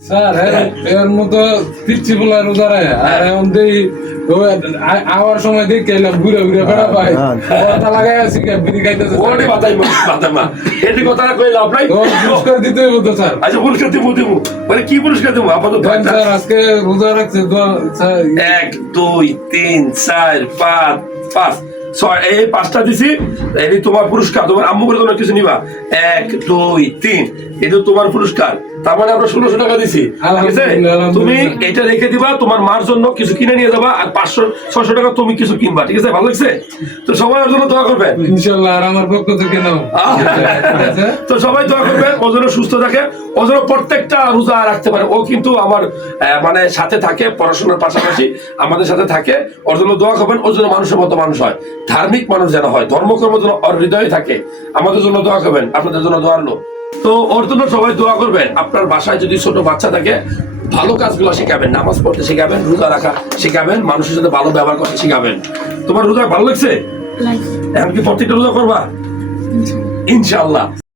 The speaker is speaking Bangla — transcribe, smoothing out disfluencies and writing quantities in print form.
স্যার এর মতো পিচ্ছি বলার উদারে আর এখন দেই আওয়ার সময় দেখে এলাম ঘুরে ঘুরে বেড়া পাই কথা লাগাই আছি বিড়ি খাইতেছে ওরে বাতাই মা এটি কথা কই লাভ নাই। পুরস্কার দিতে হইব তো স্যার। আচ্ছা পুরস্কার দিব মানে কি পুরস্কার দেবো আপাতত? স্যার আজকে রোজা রাখছে স্যার 1 2 3 4 5 5 ছয় এই 5টা দিছি। এই তোমার পুরস্কার, তোমার আম্মু করে তোমার কিছু নিবা। 1 2 3 এটা তোমার পুরস্কার। তার মানে আমরা 1600 টাকা দিছি, ঠিক আছে? তুমি এটা রেখে দিবা, তোমার মার জন্য কিছু কিনে নিয়ে যাবা, আর 500-600 টাকা তুমি কিছু কিনবা, ঠিক আছে? ভালো লাগছে তো? সবাই ওর জন্য দোয়া করবেন ইনশাআল্লাহ। আর আমার পক্ষ থেকে নাও তো সবাই দোয়া করবেন ও যেন সুস্থ থাকে, ও যেন প্রত্যেকটা রোজা রাখতে পারে। ও কিন্তু আমার মানে সাথে থাকে, পড়াশোনার পাশাপাশি আমাদের সাথে থাকে। ওর জন্য দোয়া করবেন, ওর জন্য মানুষের মতো মানুষ হয়, ধার্মিক মানুষ যেন হয়, ধর্মকর্ম যেন ওর হৃদয়ে থাকে। আমাদের জন্য দোয়া করবেন, আপনাদের জন্য দোয়া রইলো। তো ওর জন্য সবাই দোয়া করবেন। আপনার বাসায় যদি ছোট বাচ্চা থাকে, ভালো কাজগুলো শেখাবেন, নামাজ পড়তে শেখাবেন, রোজা রাখা শেখাবেন, মানুষের সাথে ভালো ব্যবহার করতে শেখাবেন। তোমার রোজা ভালো লাগছে? এখন কি প্রত্যেকটা রোজা করবা ইনশাআল্লাহ?